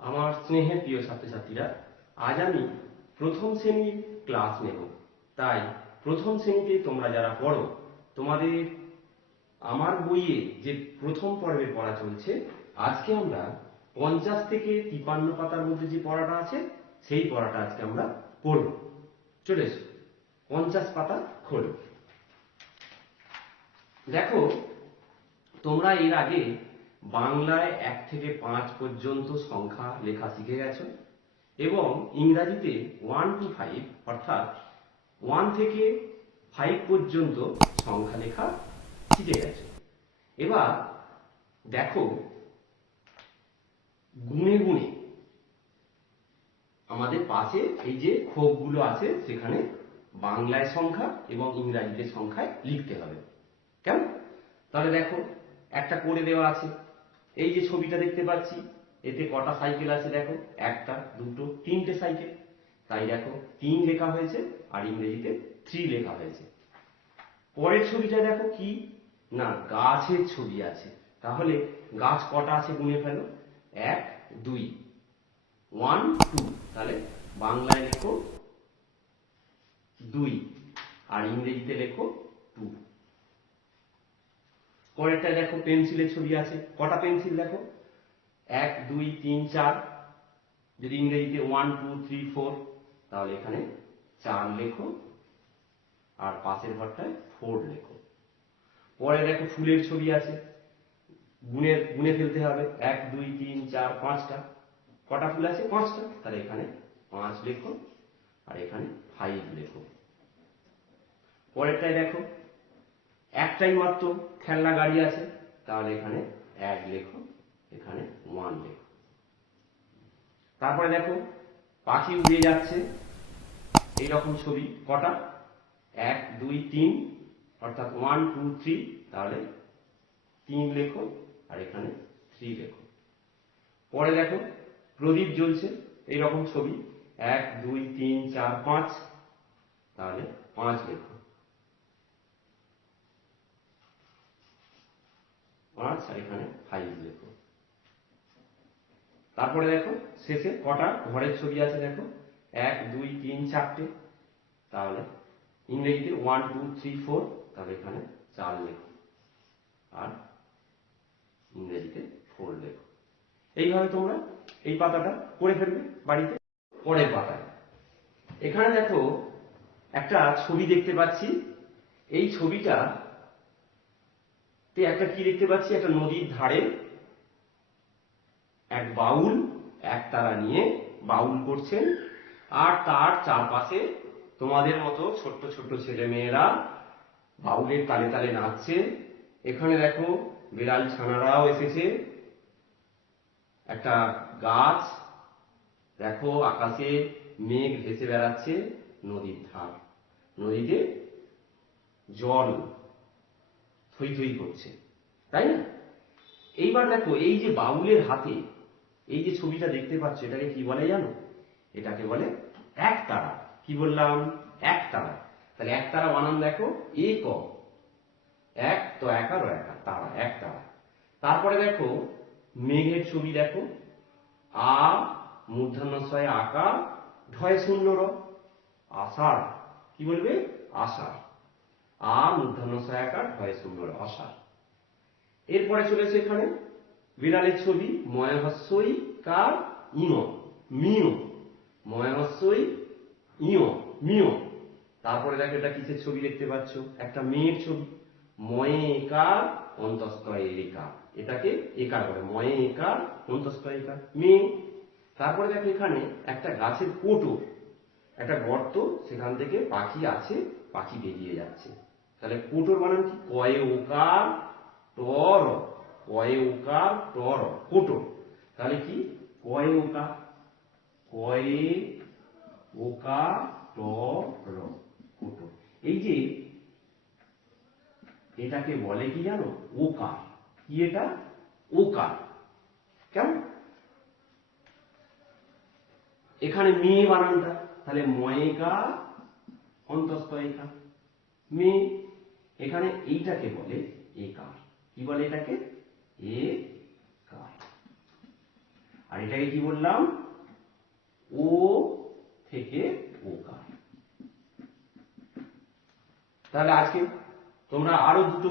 আমার স্নেহের প্রিয় ছাত্রছাত্রীরা, আজ আমি প্রথম শ্রেণীর ক্লাস নেব। তাই প্রথম শ্রেণীতে তোমরা যারা পড়ো, তোমাদের আমার বইয়ে যে প্রথম পর্বের পড়া চলছে, আজকে আমরা 50 থেকে 53 পাতার মধ্যে যে পড়াটা আছে সেই পড়াটা আজকে আমরা পড়ব। চলে এসো, 50 পাতা খোলো। দেখো, তোমরা এর আগে বাংলায় 1 থেকে 5 পর্যন্ত সংখ্যা লেখা শিখে গেছো এবং ইংরাজিতে 1 to 5 অর্থাৎ 1 থেকে 5 পর্যন্ত সংখ্যা লেখা শিখে গেছো। এবার দেখো, গুণে গুণে আমাদের পাশে এই যে খোপগুলো আছে সেখানে বাংলায় সংখ্যা এবং ইংরাজিতে সংখ্যায় লিখতে হবে। কেমন? তাহলে দেখো, একটা করে দেওয়া আছে। এই যে ছবিটা দেখতে পাচ্ছি, এতে কটা সাইকেল আছে দেখো, 1টা 2টো 3টে সাইকেল। তাই দেখো 3 লেখা হয়েছে আর ইংরেজিতে 3 লেখা হয়েছে। পরের ছবিটা দেখো কি না, গাছের ছবি আছে। তাহলে গাছ কটা আছে গুনে ফেলো, 1 2 1 2। তাহলে বাংলায় লেখো 2 আর ইংরেজিতে লেখো 2। পরেরটা দেখো, পেন্সিলের ছবি আছে। কটা পেন্সিল দেখো, 1 2 3 4। যদি ইংরেজিতে 1 2 3 4, তাহলে এখানে 4 লেখো আর পাশের ঘরটায় 4 লেখো। পরে দেখো ফুলের ছবি আছে, গুনে গুনে ফেলতে হবে, 1 2 3 4 5টা। কটা ফুল আছে, 5টা। তাহলে এখানে 5 লেখো আর এখানে 5 লেখো। পরেরটায় দেখো, একটাই মাত্র খেলনা গাড়ি আছে, তাহলে এখানে 1 লেখো, এখানে 1 লেখো। তারপরে দেখো পাখি উড়ে যাচ্ছে, এইরকম ছবি কটা, 1 2 3 অর্থাৎ 1 2 3। তাহলে 3 লেখো আর এখানে 3 লেখো। পরে দেখো প্রদীপ জ্বলছে, এইরকম ছবি, 1 2 3 4 5। তাহলে 5 লেখো, 5 আর এখানে 5 লেখো। তারপরে দেখো শেষে কটা ঘরের ছবি আছে দেখো, 1 2 3 4টে। তাহলে ইংরেজিতে 1 2 3 4। তাহলে এখানে 4 লেখো আর ইংরেজিতে 4 লেখো। এইভাবে তোমরা এই পাতাটা করে ফেলবে বাড়িতে। পরের পাতায় এখানে দেখো একটা ছবি দেখতে পাচ্ছি। এই ছবিটাতে একটা কি দেখতে পাচ্ছি, একটা নদীর ধারে এক বাউল একতারা নিয়ে বাউল করছেন আর তার চারপাশে তোমাদের মতো ছোট্ট ছোট্ট ছেলে মেয়েরা বাউলের তালে তালে নাচছে। এখানে দেখো বিড়াল ছানারাও এসেছে। একটা গাছ দেখো, আকাশে মেঘ ভেসে বেড়াচ্ছে, নদীর ধার, নদীতে জল থই থই করছে, তাই না? এইবার দেখো এই যে বাউলের হাতে এই যে ছবিটা দেখতে পাচ্ছ, এটাকে কি বলে জানো? এটাকে বলে একতারা। কি বললাম? একতারা। তাহলে একতারা বানান দেখো, এক, এক তো একার একা তারা, একতারা। তারপরে দেখো মেঘের ছবি দেখো, আ মূর্ধন্যস্বয় আকার, ঢয় শূন্য র, আষাঢ়। কি বলবে? আষাঢ়। আ মূর্ধন্যস্বয় আকার, ঢয় শূন্য র, আষাঢ়। এরপরে চলেছে এখানে বিড়ালের ছবি, ময়হস্যই কার, ইয়, মিয়, ময়হস্যই ইয়, মিয়। তারপরে দেখো এটা কিসের ছবি দেখতে পাচ্ছ? একটা মেয়ের ছবি, ময়ে একার অন্তস্তয় একার। এটাকে একার বলে, ময়ে একার অন্তস্তয় একার, মেয়ে। তারপরে দেখো এখানে একটা গাছের কোটর, একটা গর্ত, সেখান থেকে পাখি আছে, পাখি বেরিয়ে যাচ্ছে। তাহলে কোটর বানান কি? কয়ে ওকার টর, কয়ে ওকার টর, কোটর। তাহলে কি? কয়ে ওকার, কয়ে ওকার টর, কোটর। এই যে এটাকে বলে কি জানো? ওকার। কি এটা? ওকার। কেমন? এখানে মেয়ে বানানটা, তাহলে ময়েকা অন্তস্থ একা, মেয়ে। এখানে এইটাকে বলে একার। কি বলে এটাকে? একার। আর এটাকে কি বললাম, ও থেকে ওকার। তাহলে আজকে তোমরা আরো দুটো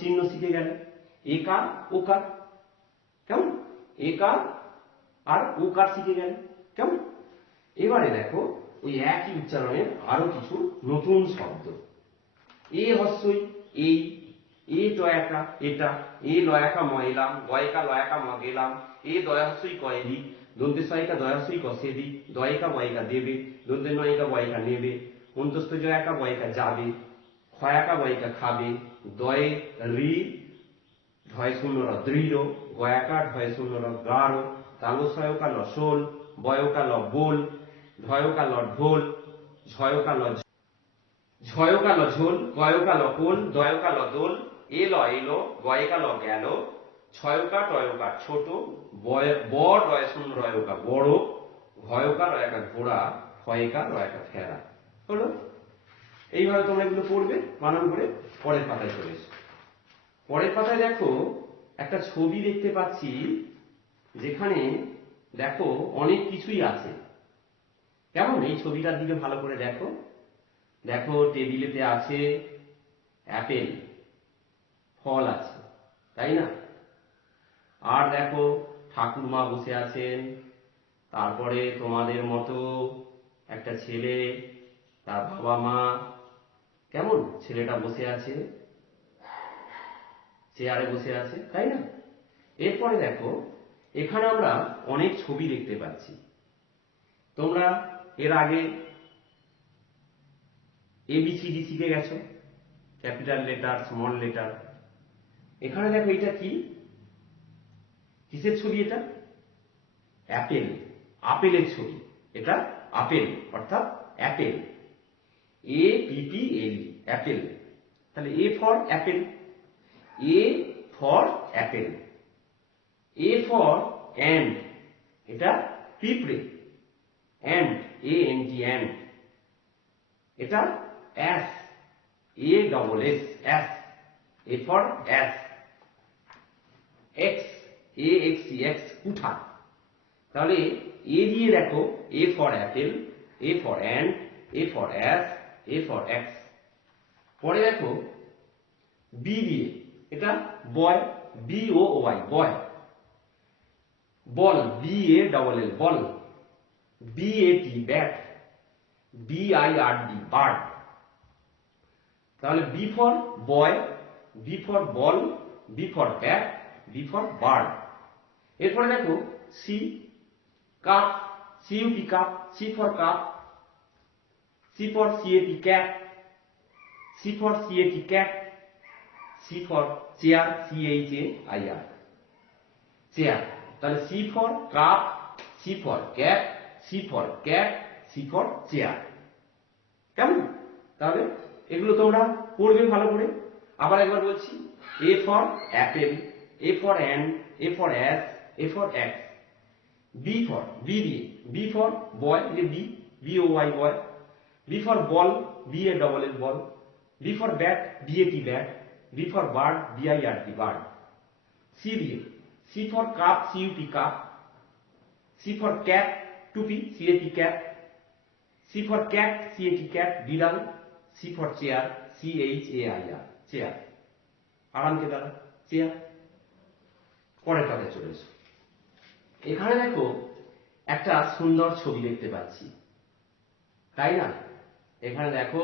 চিহ্ন শিখে গেলে, একার ওকার। কেমন? একার আর ওকার শিখে গেলে। কেমন? এবারে দেখো ওই একই উচ্চারণের আরো কিছু নতুন শব্দ। এ হস্যই এই, এ টয়াকা এটা, এ লয়াকা ম এলাম, গয়কা লয়াকা ম গেলাম, এ দয়াহস্যই কয়েদি, দন্তে সহায়িকা দয়াহস্যই কষেদি, দয়িকা বয়িকা দেবে, দন্তে নয়িকা বয়িকা নেবে, অন্তস্থ জয়াকা বয়িকা যাবে, ক্ষয়াকা বয়িকা খাবে, দয়ে রি ঢয় শূন্য র দৃঢ়, গয়াকা ঢয় শূন্য র গাঢ়, তালসয়কা ল শোল, বয়কা ল বোল, ঢয়কা ল ঢোল, ঝয়কা ল ঝয়কা ল ঝোল, গয়কা ল কোল, দয়কা ল দোল, এলো গয়কা ল গেল, ছয়কা টয়কা ছোট, ব রয় শূন্য রয়কা বড়, ঘয়কা রয়কা ঘোড়া, ফয়কা রয়কা ফেরা। হলো? এইভাবে তোমরা এগুলো পড়বে বানান করে। পরের পাতায় চলে এসো। পরের পাতায় দেখো একটা ছবি দেখতে পাচ্ছি, যেখানে দেখো অনেক কিছুই আছে। কেমন? এই ছবিটার দিকে ভালো করে দেখো। দেখো টেবিলেতে আছে অ্যাপেল, ফল আছে, তাই না? আর দেখো ঠাকুরমা বসে আছেন, তারপরে তোমাদের মতো একটা ছেলে, তার বাবা মা। কেমন? ছেলেটা বসে আছে, চেয়ারে বসে আছে, তাই না? এরপরে দেখো এখানে আমরা অনেক ছবি দেখতে পাচ্ছি। তোমরা এর আগে ABCD শিখে গেছো, ক্যাপিটাল লেটার, স্মল লেটার। এখানে দেখো এটা কি, কিসের ছবি? এটা অ্যাপেল, আপেলের ছবি। এটা আপেল অর্থাৎ অ্যাপেল, APPLE, অ্যাপেল। তাহলে A for apple, A for apple. A for ant, এটা পিঁপড়ে, অ্যান্ড, AND, অ্যান্ড। এটা ass, ASS, ass, A for ass. Axe, AXE, কুঠা। তাহলে এ দিয়ে দেখো A for apple, A for ant, A for ass, A for axe. পরে দেখো B দিয়ে, এটা boy, BOY, boy. Ball, BALL, ball. BAT, bat. BIRD, bird. তাহলে B for boy, B for ball, B for bat, B for bird. এরপরে দেখো C, cup, CUP, cup, C for cup, C for CAT, cat, C for CAT, cat, C for chair, CHAIR, chair. তাহলে C for cup, C for cat, C for cat, C for chair. কেমন? তাহলে এগুলো তোমরা পড়বে ভালো করে। আবার একবার বলছি, A for apple, A for and, A for ass, A for axe. B for, B দিয়ে, B for বয়, যে BOY, boy. B for ball, BALL, ball. B for bat, BAT, bat. B for bird, BIRD, bird. C দিয়ে, C for cup, CUP, cup. C for cat, টুপি, CAT, cat. C for cat, CAT, cat, বিড়াল। C for chair, CHAIR, chair. আরামকে দ্বারা chair. পরের পাতায় চলে এসো। এখানে দেখো একটা সুন্দর ছবি দেখতে পাচ্ছি, তাই না? এখানে দেখো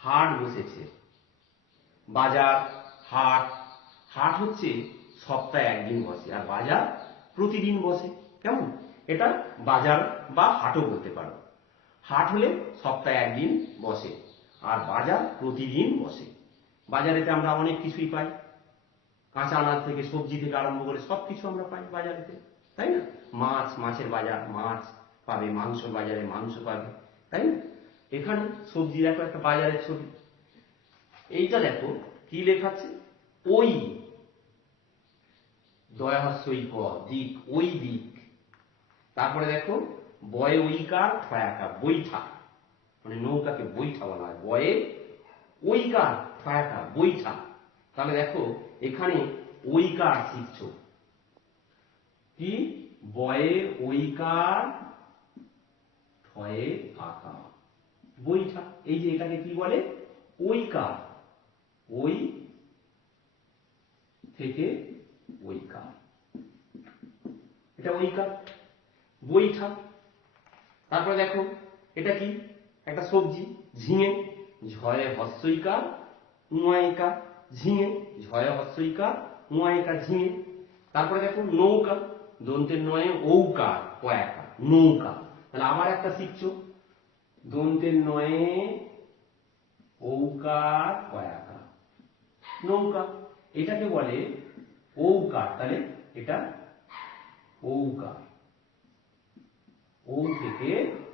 হাট বসেছে, বাজার, হাট। হাট হচ্ছে সপ্তাহে একদিন বসে, আর বাজার প্রতিদিন বসে। কেমন? এটা বাজার বা হাটও বলতে পারো। হাট হলে সপ্তাহে একদিন বসে, আর বাজার প্রতিদিন বসে। বাজারেতে আমরা অনেক কিছুই পাই, কাঁচা আনাজ থেকে সবজি থেকে আরম্ভ করে সবকিছু আমরা পাই বাজারেতে, তাই না? মাছ, মাছের বাজার, মাছ পাবে, মাংস বাজারে মাংস পাবে, তাই না? এখানে সবজি দেখো, একটা বাজারের ছবি। এইটা দেখো কি লেখাচ্ছে, ওই, দয়াহস্যই ক, দিক, ওই দিক। তারপরে দেখো বয়ে ওইকার, ঠয়াকা, বৈঠা, মানে নৌকাকে বৈঠা বলা হয়। বয়ে ওইকার, ঠয়াকা, বৈঠা। তাহলে দেখো এখানে ওইকার শিখছো, কি বয়ে ঐকার ঠয়ে আকার, বৈঠা। এই যে এটাকে কি বলে? ঐকার, ওই থেকে ঐকার, এটা ঐকার, বৈঠা। তারপরে দেখো এটা কি? একটা সবজি, ঝিঙে, ঝয়ে হস্যইকার উয়াইকার, ঝিঙে, ঝয়ে হস্যইকার উয়াইকার, ঝিঙে। তারপরে দেখো নৌকা, দন্তের নয়ে ঔকার কয়াকার, নৌকা। তাহলে আবার একটা শিখছো, দন্তের নয়ে ঔকার কয়াকার, নৌকা। এটাকে বলে ঔকার, তাহলে এটা ঔকার, ঔ থেকে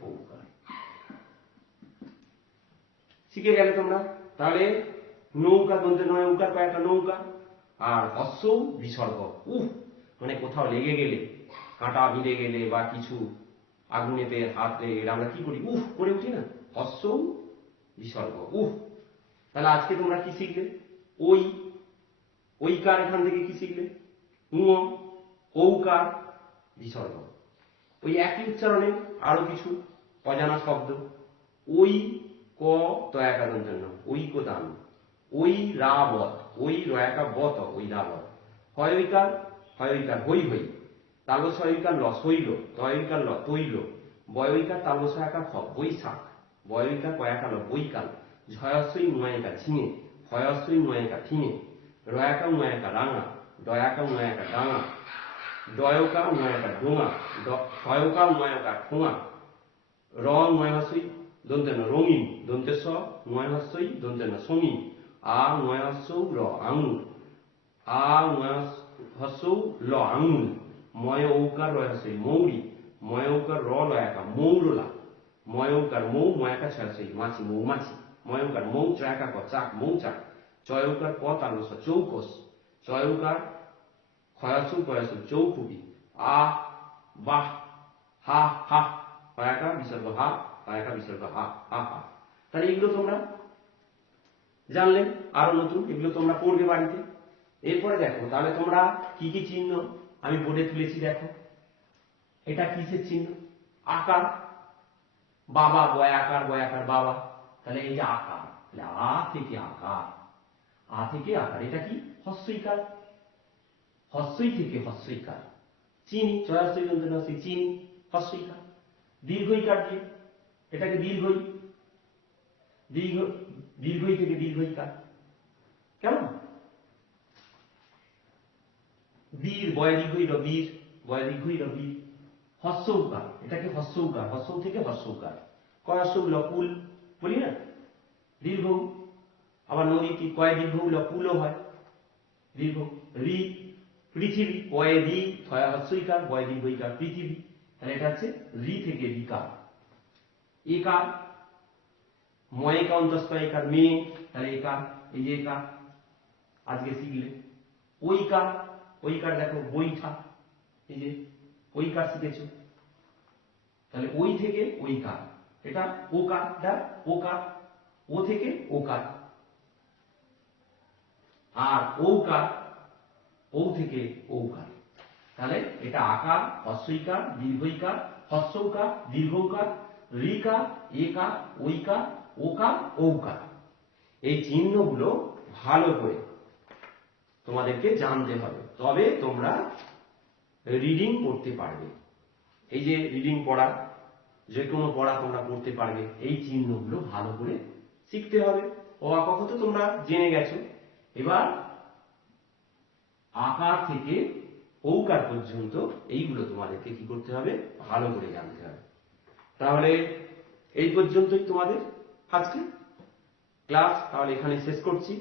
ঔকার। শিখে গেলে তোমরা। তাহলে নৌকা, দন্তের নয় ঔকার কয়াকার, নৌকা। আর হস্য বিসর্গ, মানে কোথাও লেগে গেলে, কাঁটা ভিড়ে গেলে বা কিছু আগুনেতে হাত লেগে গেলে আমরা কি করি? করে উঠি না, হস্য বিসর্গ, তাহলে আজকে তোমরা কি শিখলে? ওই, ঐকার, এখান থেকে কি শিখলে? ঔকার বিসর্গ। ওই একই উচ্চারণে আরো কিছু অজানা শব্দ, ওই ক তয়াকার জন্য ঐকদান, ওই রাবত, ওই রয়াকা বত, ওই রাবত। হয়ইকার, হয়ইকার হই হই, তালবস হয়ইকার ল শৈল, তয়ইকার ল তৈল, বয়ইকার তালবস হয়াকার খ বৈশাখ, বয়ইকার কয়াকার ল বৈকাল, ঝয়স্বই নুয়াইকা ঝিঙে, হয়স্বই নুয়াইকা ঠিঙে, রয়াকা নুয়াইকা রাঙা, ডয়াকা নুয়াইকা ডাঙা, ডয়কা নুয়াইকা ডোঙা, ঠয়কা নুয়াইকা ঠোঙা, র নয়হস্যই দন্তেন রঙিন, দন্তের স নয়হস্যই দন্তেন সমীন, আ নয়হস্যৌ র আঙুর, আ নয়হস্যৌ ল আঙুল, ময় ঔকার রয়হস্যই মৌরি, ময় ঔকার র লয়াকা মৌরলা, ময় ঔকার মৌ ময়াকা ছয়হস্যই মাছি, মৌমাছি, ময় ঔকার মৌ ত্রয়াকা ক চাক, মৌচাক, চয় ঔকার প তালবস চৌকস, চয় ঔকার ক্ষয়স্যৌ পয়স্যৌ চৌকুটি, আ বাহ, হা হা, হয়াকা বিসর্গ হা, হয়াকা বিসর্গ হা, হা হা। তাহলে এগুলো তোমরা জানলে, আরো নতুন এগুলো তোমরা পড়বে বাড়িতে। এরপরে দেখো, তাহলে তোমরা কি কি চিহ্ন আমি বোর্ডে তুলেছি দেখো। এটা কিসের চিহ্ন? আকার, বাবা, বয়াকার, বয়াকার বাবা। তাহলে এই যে আকার, তাহলে আ থেকে আকার, আ থেকে আকার, এটা কি? হস্যইকার, হস্যই থেকে হস্যইকার। চিনি, ছয়হস্যই দন্তের হস্যই চিনি, হস্যইকার। দীর্ঘইকার দিয়ে, এটাকে দীর্ঘই, দীর্ঘই থেকে দীর্ঘইকার, কেমন? বীর, বয় দীর্ঘই র বীর, বয় দীর্ঘই র বীর। হস্যৌকার, এটাকে হস্যৌকার, হস্য থেকে হস্যৌকার। কয়স্যৌ ল কুল, বলি না, দীর্ঘ। আবার নদীটি কয় দীর্ঘ ল কুলও হয়, দীর্ঘ। রি, পৃথিবী, কয়ে রি, থয়া হস্যইকার, বয় দীর্ঘইকার, পৃথিবী। তাহলে এটা হচ্ছে রি থেকে রিকার। একার, ময়কা অন্তস্তয়কার মেয়ে, তাহলে একার, এই যে একার আজকে শিখলে। ঐকার, ঐকার দেখো বৈঠা, এই যে ঐকার শিখেছ, তাহলে ওই থেকে ঐকার, এটা ওকার, এটা ওকার, ও থেকে ওকার। আর ঔকার, ও থেকে ঔকার, তাহলে এটা আকার, হস্যইকার, দীর্ঘইকার, হস্যৌকার, দীর্ঘৌকার, রিকার, একার, ঐকার, ওকার, ঔকার। এই চিহ্নগুলো ভালো করে তোমাদেরকে জানতে হবে, তবে তোমরা রিডিং করতে পারবে। এই যে রিডিং পড়া, যে কোনো পড়া তোমরা পড়তে পারবে, এই চিহ্নগুলো ভালো করে শিখতে হবে। অ আ ক খ তো তোমরা জেনে গেছো, এবার আকার থেকে ঔকার পর্যন্ত এইগুলো তোমাদেরকে কি করতে হবে? ভালো করে জানতে হবে। তাহলে এই পর্যন্তই তোমাদের আজকে ক্লাস, তাহলে এখানে শেষ করছি।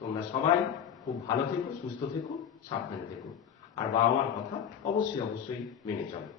তোমরা সবাই খুব ভালো থেকো, সুস্থ থেকো, সাবধানে থেকো, আর বাবা মার কথা অবশ্যই অবশ্যই মেনে চলো।